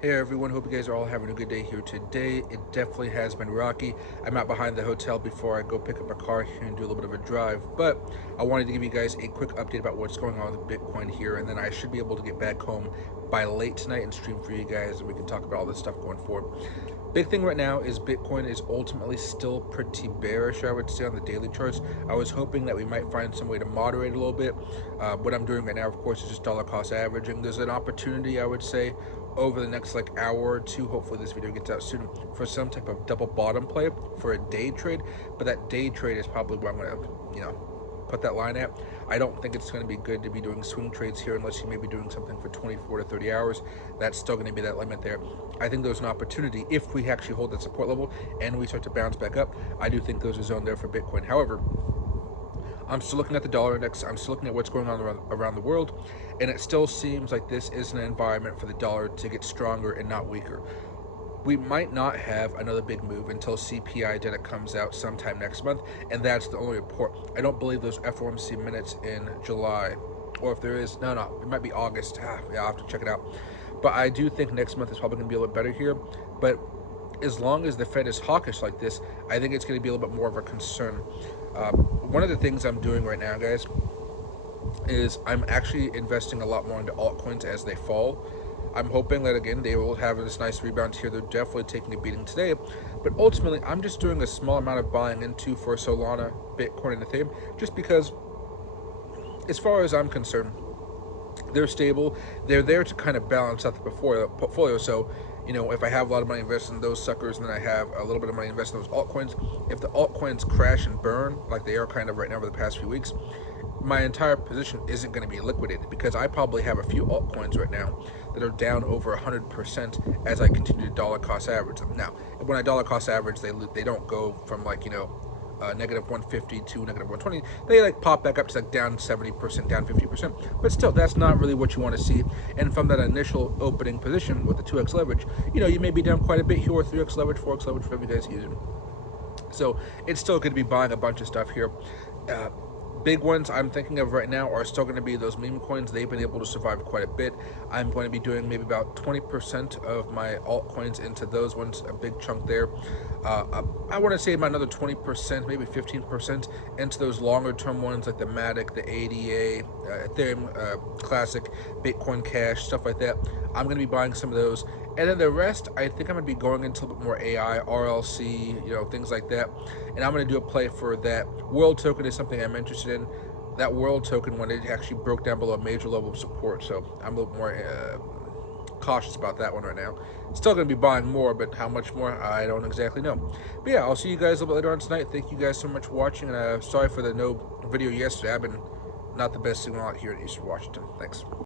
Hey everyone, hope you guys are all having a good day here today. It definitely has been rocky. I'm out behind the hotel before I go pick up my car here and do a little bit of a drive, but I wanted to give you guys a quick update about what's going on with Bitcoin here, and then I should be able to get back home by late tonight and stream for you guys, and we can talk about all this stuff going forward. Big thing right now is Bitcoin is ultimately still pretty bearish, I would say, on the daily charts. I was hoping that we might find some way to moderate a little bit. What I'm doing right now, of course, is just dollar cost averaging. There's an opportunity, I would say, over the next like hour or two, hopefully this video gets out soon, for some type of double bottom play for a day trade. But that day trade is probably where I'm gonna, put that line at. I don't think it's going to be good to be doing swing trades here unless you may be doing something for 24 to 30 hours. That's still going to be that limit there. I think there's an opportunity if we actually hold that support level and we start to bounce back up. I do think there's a zone there for Bitcoin. However, I'm still looking at the dollar index. I'm still looking at what's going on around the world, and it still seems like this is an environment for the dollar to get stronger and not weaker. We might not have another big move until CPI data comes out sometime next month, and that's the only report. I don't believe those FOMC minutes in July, or if there is, no, it might be August. Yeah, I'll have to check it out. But I do think next month is probably going to be a little bit better here. But as long as the Fed is hawkish like this, I think it's going to be a little bit more of a concern. One of the things I'm doing right now, guys, is I'm actually investing a lot more into altcoins as they fall. I'm hoping that, again, they will have this nice rebound here. They're definitely taking a beating today. But ultimately, I'm just doing a small amount of buying into for Solana, Bitcoin, and Ethereum, just because, as far as I'm concerned, they're stable. They're there to kind of balance out the portfolio. So, if I have a lot of money invested in those suckers and then I have a little bit of money invested in those altcoins, if the altcoins crash and burn like they are kind of right now over the past few weeks, my entire position isn't going to be liquidated, because I probably have a few altcoins right now that are down over 100% as I continue to dollar cost average them. Now, when I dollar cost average, they don't go from like negative 150 to negative 120. They like pop back up to like down 70%, down 50%. But still, that's not really what you want to see. And from that initial opening position with the 2x leverage, you may be down quite a bit here, or 3x leverage, 4x leverage, whatever you guys use. So it's still going to be buying a bunch of stuff here. Big ones I'm thinking of right now are still going to be those meme coins. They've been able to survive quite a bit. I'm going to be doing maybe about 20% of my altcoins into those ones, a big chunk there. I want to say about another 20%, maybe 15% into those longer term ones like the Matic, the ADA, Ethereum Classic, Bitcoin Cash, stuff like that. I'm going to be buying some of those. And then the rest, I think I'm going to be going into a bit more AI, RLC, things like that. And I'm going to do a play for that. World token is something I'm interested in. That world token, when it actually broke down below a major level of support. So I'm a little more cautious about that one right now. Still going to be buying more, but how much more, I don't exactly know. But yeah, I'll see you guys a little bit later on tonight. Thank you guys so much for watching. And sorry for the no video yesterday. I've been not the best signal out here in Eastern Washington. Thanks.